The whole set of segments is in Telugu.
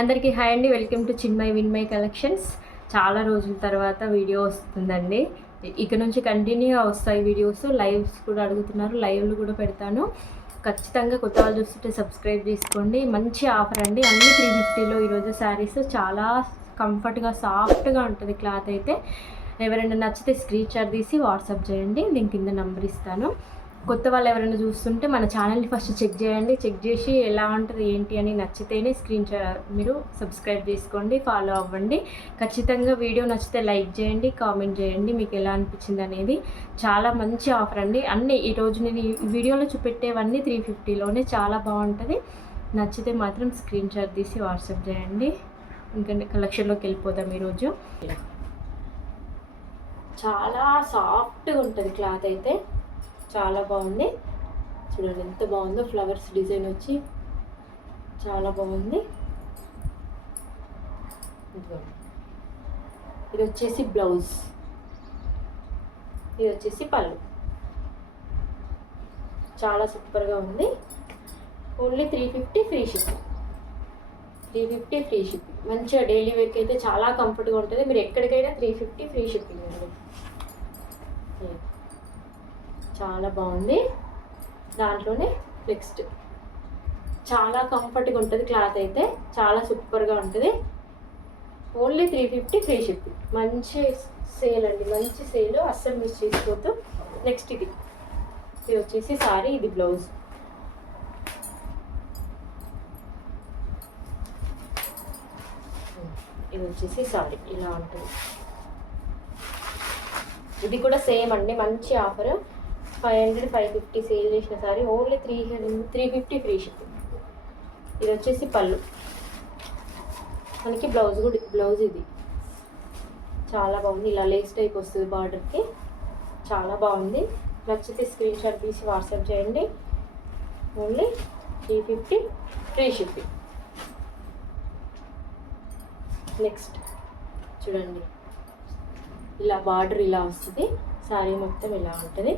అందరికీ హాయ్ అండి, వెల్కమ్ టు చిన్మయ్ విన్మయ్ కలెక్షన్స్. చాలా రోజుల తర్వాత వీడియో వస్తుందండి. ఇక నుంచి కంటిన్యూగా వస్తాయి వీడియోస్. లైవ్స్ కూడా అడుగుతున్నారు, లైవ్లు కూడా పెడతాను. ఖచ్చితంగా కొత్త వాళ్ళు చూస్తుంటే సబ్స్క్రైబ్ చేసుకోండి. మంచి ఆఫర్ అండి, అన్ని 350లో ఈరోజు శారీస్. చాలా కంఫర్ట్గా సాఫ్ట్గా ఉంటుంది క్లాత్ అయితే. ఎవరైనా నచ్చితే స్క్రీన్ షాట్ తీసి వాట్సాప్ చేయండి, నేను కింద నెంబర్ ఇస్తాను. కొత్త వాళ్ళు ఎవరైనా చూస్తుంటే మన ఛానల్ని ఫస్ట్ చెక్ చేయండి. చెక్ చేసి ఎలా ఉంటుంది ఏంటి అని నచ్చితేనే స్క్రీన్ షాట్ మీరు సబ్స్క్రైబ్ చేసుకోండి, ఫాలో అవ్వండి. ఖచ్చితంగా వీడియో నచ్చితే లైక్ చేయండి, కామెంట్ చేయండి మీకు ఎలా అనిపించింది అనేది. చాలా మంచి ఆఫర్ అండి. అన్నీ ఈరోజు నేను ఈ వీడియోలో చూపెట్టేవన్నీ 350లోనే. చాలా బాగుంటుంది. నచ్చితే మాత్రం స్క్రీన్ షాట్ తీసి వాట్సాప్ చేయండి. ఇంకా కలెక్షన్లోకి వెళ్ళిపోతాం ఈరోజు. చాలా సాఫ్ట్గా ఉంటుంది క్లాత్ అయితే. చాలా బాగుంది, చూడండి ఎంత బాగుందో. ఫ్లవర్స్ డిజైన్ వచ్చి చాలా బాగుంది. ఇది వచ్చేసి బ్లౌజ్, ఇది వచ్చేసి పళ్ళు. చాలా సూపర్గా ఉంది. Only 350 free shipping. 350 free shipping. మంచిగా డైలీ వేర్కి అయితే చాలా కంఫర్ట్గా ఉంటుంది. మీరు ఎక్కడికైనా 350 ఫ్రీ షిప్పింగ్ అండి. చాలా బాగుంది. దాంట్లోనే నెక్స్ట్ చాలా కంఫర్ట్గా ఉంటుంది క్లాత్ అయితే. చాలా సూపర్గా ఉంటుంది. Only 350 free shipping. మంచి సేల్ అండి, మంచి సేల్, అస్సలు మిస్ చేసుకోవద్దు. నెక్స్ట్ ఇది వచ్చేసి సారీ, ఇది బ్లౌజ్. ఇది వచ్చేసి సారీ ఇలా ఉంటుంది. ఇది కూడా సేమ్ అండి, మంచి ఆఫర్. 500 550 సేల్ చేసిన సారీ ఓన్లీ 350 ఫ్రీ షిప్పింగ్. ఇది వచ్చేసి పళ్ళు, మనకి బ్లౌజ్ కూడా. బ్లౌజ్ ఇది చాలా బాగుంది. ఇలా లేస్ టైప్ వస్తుంది బార్డర్కి. చాలా బాగుంది. నచ్చితే స్క్రీన్ షాట్ తీసి వాట్సాప్ చేయండి. Only 350 free shipping. నెక్స్ట్ చూడండి, ఇలా బార్డర్ ఇలా వస్తుంది. శారీ మొత్తం ఇలా ఉంటుంది.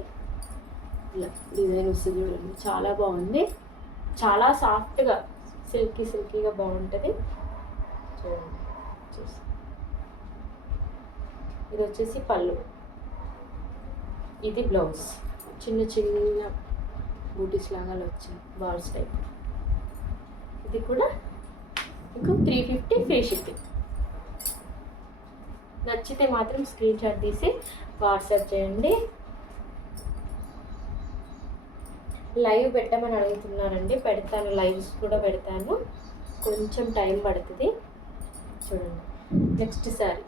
ఇలా డిజైన్ వస్తుంది చూడండి. చాలా బాగుంది. చాలా సాఫ్ట్గా సిల్కీగా బాగుంటుంది. చూడండి, ఇది వచ్చేసి పళ్ళు, ఇది బ్లౌజ్. చిన్న చిన్న బూటీస్ లాగా వచ్చాయి, బాల్స్ టైప్. ఇది కూడా మీకు 350 ఫ్రీ షిప్పింగ్. నచ్చితే మాత్రం స్క్రీన్ షాట్ తీసి వాట్సాప్ చేయండి. లైవ్ పెట్టమని అడుగుతున్నారండి, పెడతాను. లైవ్స్ కూడా పెడతాను, కొంచెం టైం పడుతుంది. చూడండి నెక్స్ట్ శారీ,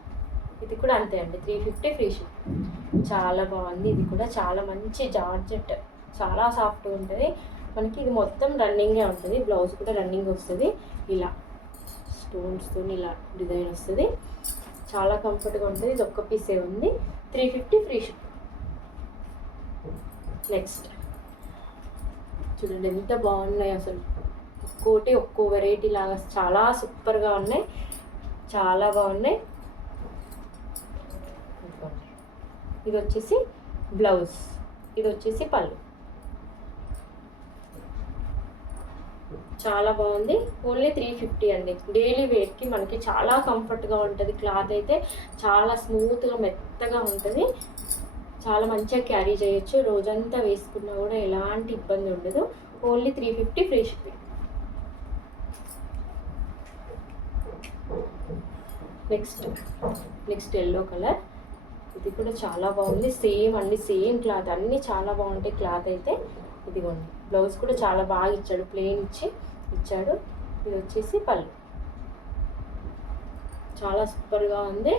ఇది కూడా అంతే అండి, 350 ఫ్రీ షిప్పింగ్. చాలా బాగుంది. ఇది కూడా చాలా మంచి జార్జెట్, చాలా సాఫ్ట్గా ఉంటుంది. మనకి ఇది మొత్తం రన్నింగే ఉంటుంది. బ్లౌజ్ కూడా రన్నింగ్ వస్తుంది. ఇలా స్టోన్స్తో ఇలా డిజైన్ వస్తుంది. చాలా కంఫర్ట్గా ఉంటుంది. ఇది ఒక్క పీసే ఉంది, 350 ఫ్రీ షిప్. నెక్స్ట్ చూడండి ఎంత బాగున్నాయి అసలు. ఒక్కో వెరైటీ లాగా చాలా సూపర్గా ఉన్నాయి, చాలా బాగున్నాయి. ఇది వచ్చేసి బ్లౌజ్, ఇది వచ్చేసి పళ్ళు. చాలా బాగుంది. ఓన్లీ 350 అండి. డైలీ వేర్కి మనకి చాలా కంఫర్ట్గా ఉంటుంది. క్లాత్ అయితే చాలా స్మూత్గా మెత్తగా ఉంటుంది. చాలా మంచిగా క్యారీ చేయొచ్చు. రోజంతా వేసుకున్నా కూడా ఎలాంటి ఇబ్బంది ఉండదు. Only 350 free shipping. Next yellow colour. ఇది కూడా చాలా బాగుంది. సేమ్ అండి, సేమ్ క్లాత్. అన్నీ చాలా బాగుంటాయి క్లాత్ అయితే. ఇదిగోండి బ్లౌజ్ కూడా చాలా బాగా ఇచ్చాడు, ప్లెయిన్ ఇచ్చాడు. ఇది వచ్చేసి పళ్ళు. చాలా సూపర్గా ఉంది.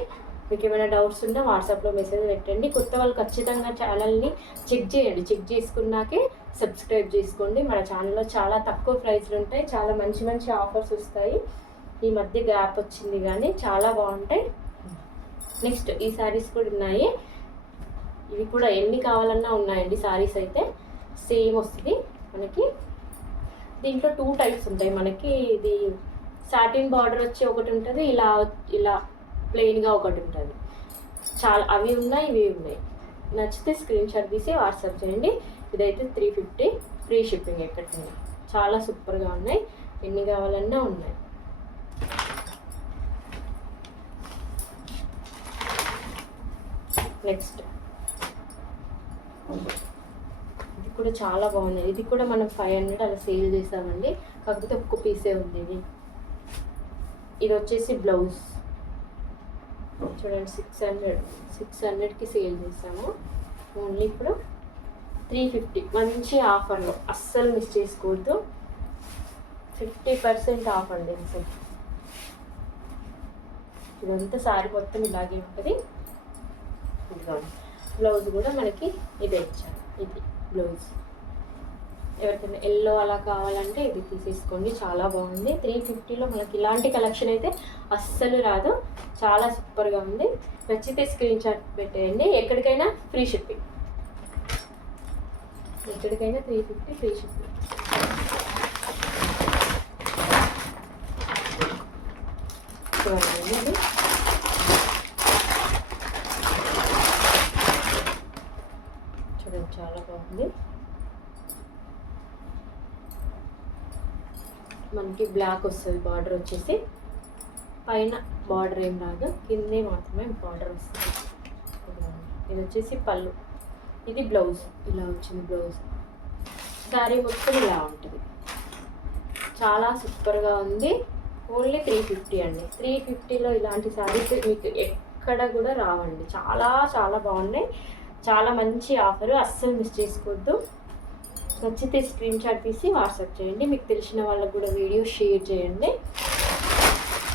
మీకు ఏమైనా డౌట్స్ ఉంటే వాట్సాప్లో మెసేజ్ పెట్టండి. కొత్త వాళ్ళు ఖచ్చితంగా ఛానల్ని చెక్ చేయండి. చెక్ చేసుకున్నాకే సబ్స్క్రైబ్ చేసుకోండి. మన ఛానల్లో చాలా తక్కువ ప్రైస్లు ఉంటాయి, చాలా మంచి మంచి ఆఫర్స్ వస్తాయి. ఈ మధ్య గ్యాప్ వచ్చింది కానీ చాలా బాగుంటాయి. నెక్స్ట్ ఈ శారీస్ కూడా ఉన్నాయి. ఇవి కూడా ఎన్ని కావాలన్నా ఉన్నాయండి. శారీస్ అయితే సేమ్ వస్తుంది మనకి. దీంట్లో 2 టైప్స్ ఉంటాయి మనకి. ఇది సాటిన్ బార్డర్ వచ్చి ఒకటి ఉంటుంది, ఇలా ప్లెయిన్గా ఒకటి ఉంటుంది. చాలా అవి ఉన్నాయి, ఇవి ఉన్నాయి. నచ్చితే స్క్రీన్ షాట్ తీసి వాట్సాప్ చేయండి. ఇదైతే 350 ఫ్రీ షిప్పింగ్ ఎక్కడికైనా. చాలా సూపర్గా ఉన్నాయి, ఎన్ని కావాలన్నా ఉన్నాయి. నెక్స్ట్ ఇది కూడా చాలా బాగుంది. ఇది కూడా మనం 500 అలా సేల్ చేసామండి, కాకపోతే ఒక్క పీసే ఉంది. ఇది వచ్చేసి బ్లౌజ్ చూడండి, 600కి సేల్ చేసాము. ఓన్లీ ఇప్పుడు 350 మంచి ఆఫర్లో, అస్సలు మిస్ చేసుకోవద్దు. 50% ఆఫ్ అండి అసలు. ఇదంతా సారీ మొత్తం ఇలాగే ఉంటుంది. బ్లౌజ్ కూడా మనకి ఇదే ఇచ్చారు. ఇది బ్లౌజ్. ఎవరికైనా ఎల్లో అలా కావాలంటే ఇది తీసేసుకోండి, చాలా బాగుంది. 350లో మనకి ఇలాంటి కలెక్షన్ అయితే అస్సలు రాదు, చాలా సూపర్గా ఉంది. నచ్చితే స్క్రీన్ షాట్ పెట్టేయండి. ఎక్కడికైనా ఫ్రీ షిప్పింగ్, ఎక్కడికైనా 350 ఫ్రీ షిప్పింగ్. చూడండి, చూడండి చాలా బాగుంది. మనకి బ్లాక్ వస్తుంది, బార్డర్ వచ్చేసి పైన బార్డర్ ఏం రాదు, కిందే మాత్రమే బార్డర్ వస్తుంది. ఇది వచ్చేసి పళ్ళు, ఇది బ్లౌజ్. ఇలా వచ్చింది బ్లౌజ్. శారీ మొత్తం ఇలా ఉంటుంది, చాలా సూపర్గా ఉంది. ఓన్లీ 350 అండి. 350లో ఇలాంటి శారీస్ మీకు ఎక్కడ కూడా రావండి. చాలా చాలా బాగున్నాయి, చాలా మంచి ఆఫరు, అస్సలు మిస్ చేసుకోవద్దు. నచ్చితే స్క్రీన్ షాట్ తీసి వాట్సాప్ చేయండి. మీకు తెలిసిన వాళ్ళకు కూడా వీడియో షేర్ చేయండి.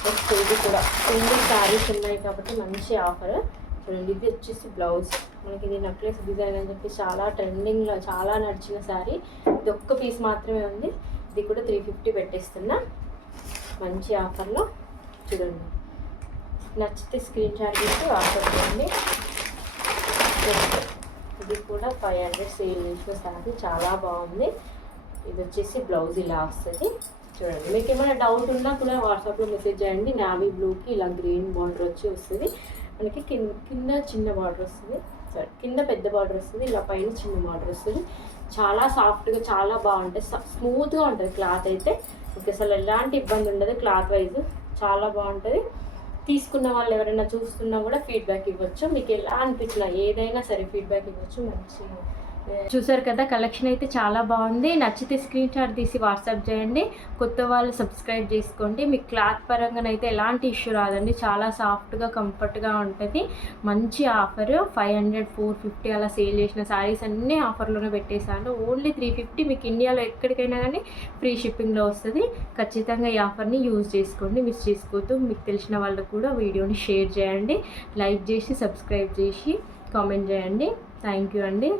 నెక్స్ట్ ఇది కూడా 2 శారీస్ ఉన్నాయి కాబట్టి మంచి ఆఫర్. చూడండి, ఇది వచ్చేసి బ్లౌజ్. మనకి ఇది నెక్లెస్ డిజైన్ అని చెప్పి చాలా ట్రెండింగ్లో చాలా నడిచిన శారీ. ఇది ఒక్క పీస్ మాత్రమే ఉంది. ఇది కూడా 350 పెట్టేస్తున్నా మంచి ఆఫర్లో. చూడండి, నచ్చితే స్క్రీన్ షాట్ తీసి వాట్సాప్ చేయండి. ఇది కూడా 500 సేల్ చేసిన శారీ, చాలా బాగుంది. ఇది వచ్చేసి బ్లౌజ్ ఇలా వస్తుంది. చూడండి, మీకు ఏమైనా డౌట్ ఉన్నా కూడా వాట్సాప్లో మెసేజ్ చేయండి. నావీ బ్లూకి ఇలా గ్రీన్ బార్డర్ వచ్చి వస్తుంది. మనకి కింద చిన్న బార్డర్ వస్తుంది, సారీ కింద పెద్ద బార్డర్ వస్తుంది, ఇలా పైన చిన్న బార్డర్ వస్తుంది. చాలా సాఫ్ట్గా చాలా బాగుంటుంది, స్మూత్గా ఉంటుంది క్లాత్ అయితే. మీకు అసలు ఎలాంటి ఇబ్బంది ఉండదు, క్లాత్ వైజ్ చాలా బాగుంటుంది. తీసుకున్న వాళ్ళు ఎవరైనా చూస్తున్నా కూడా ఫీడ్బ్యాక్ ఇవ్వచ్చు. మీకు ఎలా అనిపించినా ఏదైనా సరే ఫీడ్బ్యాక్ ఇవ్వచ్చు. మంచి చూసారు కదా, కలెక్షన్ అయితే చాలా బాగుంది. నచ్చితే స్క్రీన్ షాట్ తీసి వాట్సాప్ చేయండి. కొత్త వాళ్ళు సబ్స్క్రైబ్ చేసుకోండి. మీకు క్లాత్ పరంగానైతే ఎలాంటి ఇష్యూ రాదండి, చాలా సాఫ్ట్గా కంఫర్ట్గా ఉంటుంది. మంచి ఆఫర్. 500 450 అలా సేల్ చేసిన శారీస్ అన్నీ ఆఫర్లోనే పెట్టేశాను. ఓన్లీ 350. మీకు ఇండియాలో ఎక్కడికైనా కానీ ఫ్రీ షిప్పింగ్లో వస్తుంది. ఖచ్చితంగా ఈ ఆఫర్ని యూజ్ చేసుకోండి, మిస్ చేసుకోవద్దు. మీకు తెలిసిన వాళ్ళకు కూడా వీడియోని షేర్ చేయండి, లైక్ చేసి సబ్స్క్రైబ్ చేసి కామెంట్ చేయండి. థ్యాంక్ యూ అండి.